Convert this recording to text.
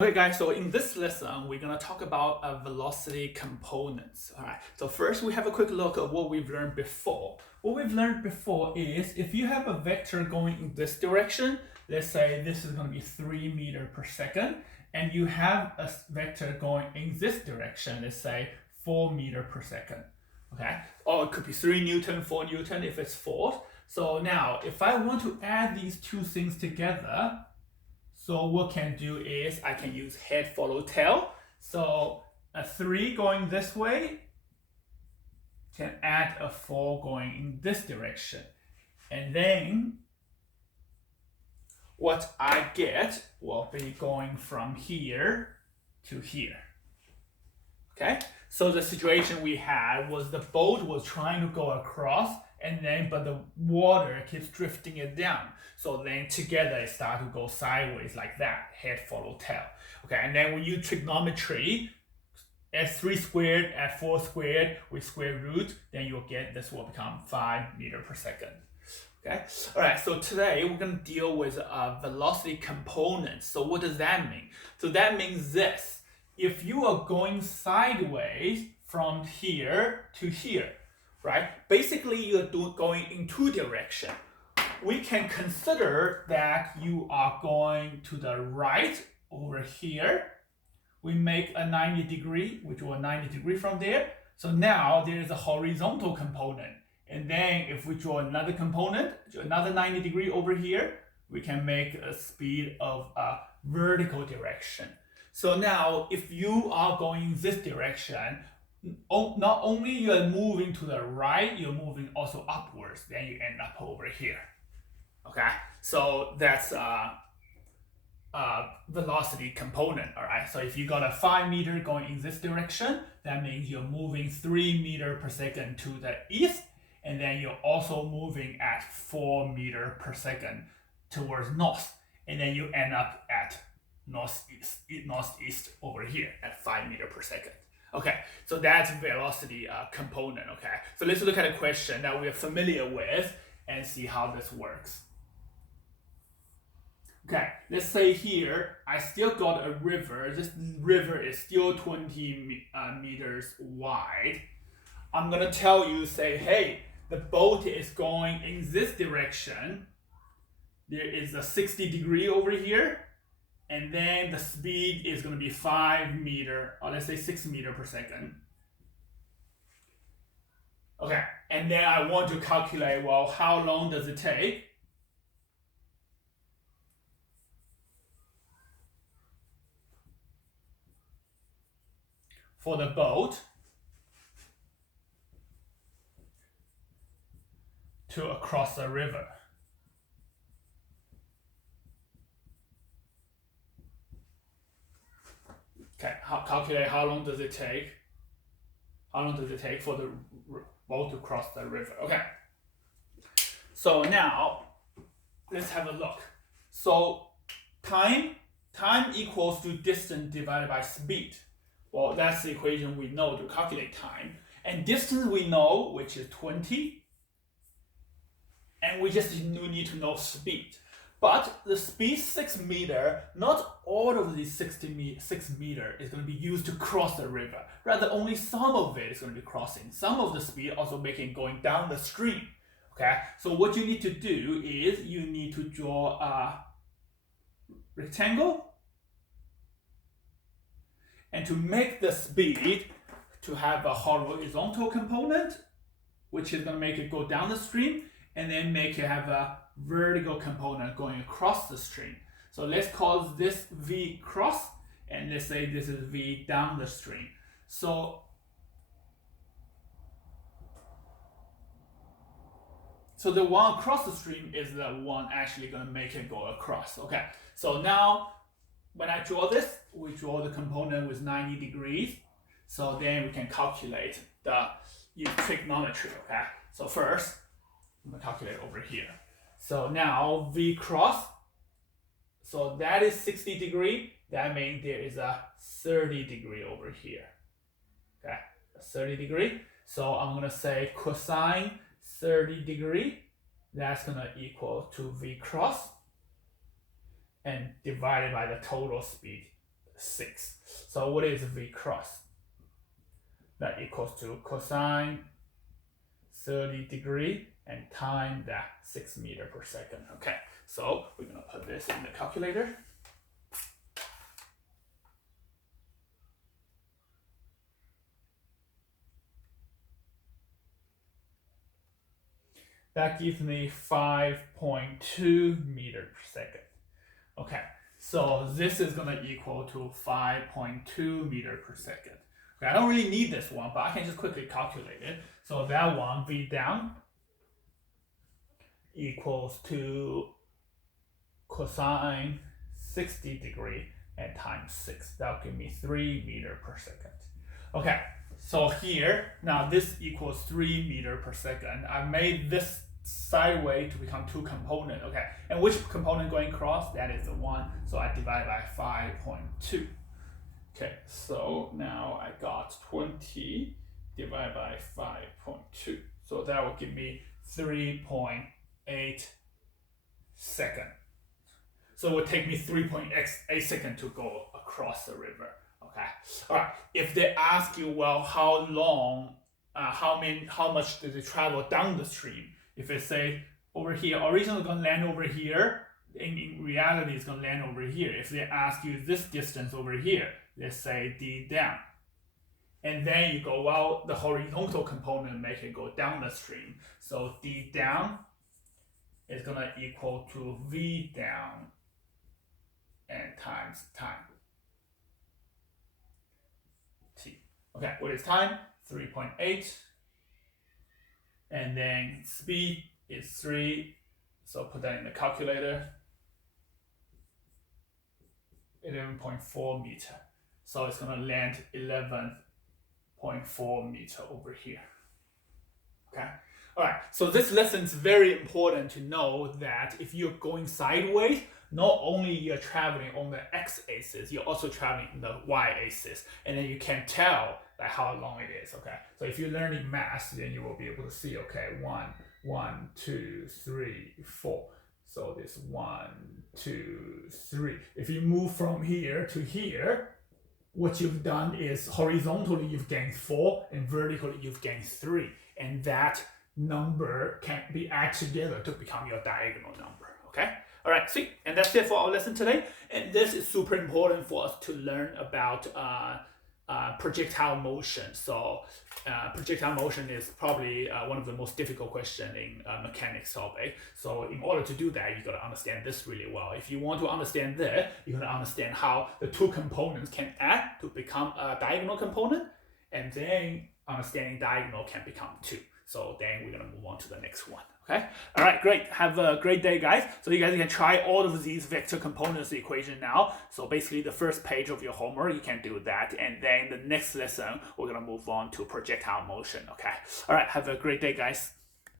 Okay guys, so in this lesson, we're going to talk about velocity components. All right, so first we have a quick look at what we've learned before. What we've learned before is if you have a vector going in this direction, let's say this is going to be 3 meters per second, and you have a vector going in this direction, let's say 4 meters per second. Okay, or it could be 3 Newton, 4 Newton if it's force. So now, if I want to add these two things together, so what I can do is I can use head follow tail. So a 3 going this way can add a 4 going in this direction. And then what I get will be going from here to here. Okay, so the situation we had was the boat was trying to go across, but the water keeps drifting it down. So then together it starts to go sideways like that, head follow tail. Okay, and then we use trigonometry, s3 squared, f4 squared with square root, then you'll get this will become 5 meters per second. Okay, all right, so today we're going to deal with velocity components. So what does that mean? So that means this. If you are going sideways from here to here, right? Basically, you're going in two directions. We can consider that you are going to the right over here. We make a 90 degree, which will 90 degree from there. So now there is a horizontal component. And then if we draw another component, another 90 degree over here, we can make a speed of a vertical direction. So now, if you are going in this direction, not only you are moving to the right, you're moving also upwards, then you end up over here. Okay, so that's velocity component. All right, so if you got a 5 meter going in this direction, that means you're moving 3 meters per second to the east, and then you're also moving at 4 meters per second towards north, and then you end up at northeast over here at 5 meters per second. Okay, so that's velocity component. Okay, so let's look at a question that we're familiar with and see how this works. Okay, let's say here I still got a river. This river is still 20 meters wide. I'm gonna tell you, say, hey, the boat is going in this direction. There is a 60 degree over here. And then the speed is going to be 5 meters, or let's say 6 meters per second. Okay, and then I want to calculate, well, how long does it take for the boat to cross the river? Okay, calculate how long does it take? How long does it take for the boat to cross the river? Okay. So now, let's have a look. So time equals to distance divided by speed. Well, that's the equation we know to calculate time. And distance we know, which is 20. And we just need to know speed. But the speed 6 meters, not all of the 6 meters is going to be used to cross the river. Rather, only some of it is going to be crossing. Some of the speed also making going down the stream. Okay, so what you need to do is you need to draw a rectangle. And to make the speed to have a horizontal component, which is going to make it go down the stream, and then make it have a vertical component going across the stream. So let's call this V cross, and let's say this is V down the stream. So the one across the stream is the one actually going to make it go across. Okay, so now when I draw this, we draw the component with 90 degrees. So then we can calculate use trigonometry. Okay, so first I'm going to calculate over here. So now V cross, so that is 60 degree. That means there is a 30 degree over here. Okay, 30 degree. So I'm going to say cosine 30 degree. That's going to equal to V cross and divided by the total speed, 6. So what is V cross? That equals to cosine 30 degree and time that 6 meters per second. Okay, so we're gonna put this in the calculator. That gives me 5.2 meters per second. Okay, so this is gonna equal to 5.2 meters per second. Okay, I don't really need this one, but I can just quickly calculate it. So that one, V down, equals to cosine 60 degree and times 6. That'll give me 3 meters per second. Okay, so here, now this equals 3 meters per second. I made this sideways to become 2 components. Okay, and which component going across? That is the one. So I divide by 5.2. Okay, so now I got 20 divided by 5.2. So that will give me 3.8 seconds. So it would take me 3.8 seconds to go across the river. Okay. All right. If they ask you, well, how long, how much did it travel down the stream? If it say over here, originally gonna land over here, in reality it's gonna land over here. If they ask you this distance over here, let's say D down. And then you go, well, the horizontal component make it go down the stream. So D down is gonna equal to V down and times time. T. Okay, what is time? 3.8. And then speed is 3. So put that in the calculator. 11.4 meters. So it's gonna land 11.4 meters over here. Okay. All right. So this lesson is very important to know that if you're going sideways, not only you're traveling on the x-axis, you're also traveling in the y-axis, and then you can tell like how long it is. Okay. So if you're learning math, then you will be able to see. Okay, 1, 2, 3, 4. So this 1, 2, 3. If you move from here to here, what you've done is horizontally you've gained 4 and vertically you've gained 3, and that number can be added together to become your diagonal number. Okay. All right, sweet. And that's it for our lesson today. And this is super important for us to learn about projectile motion. So projectile motion is probably one of the most difficult questions in mechanics topic. So in order to do that, you got to understand this really well. If you want to understand this, you got to understand how the 2 components can add to become a diagonal component, and then understanding diagonal can become 2. So then we're going to move on to the next one. Okay. All right, great. Have a great day, guys. So you guys can try all of these vector components equation now. So basically the first page of your homework, you can do that. And then the next lesson, we're going to move on to projectile motion. Okay. All right. Have a great day, guys.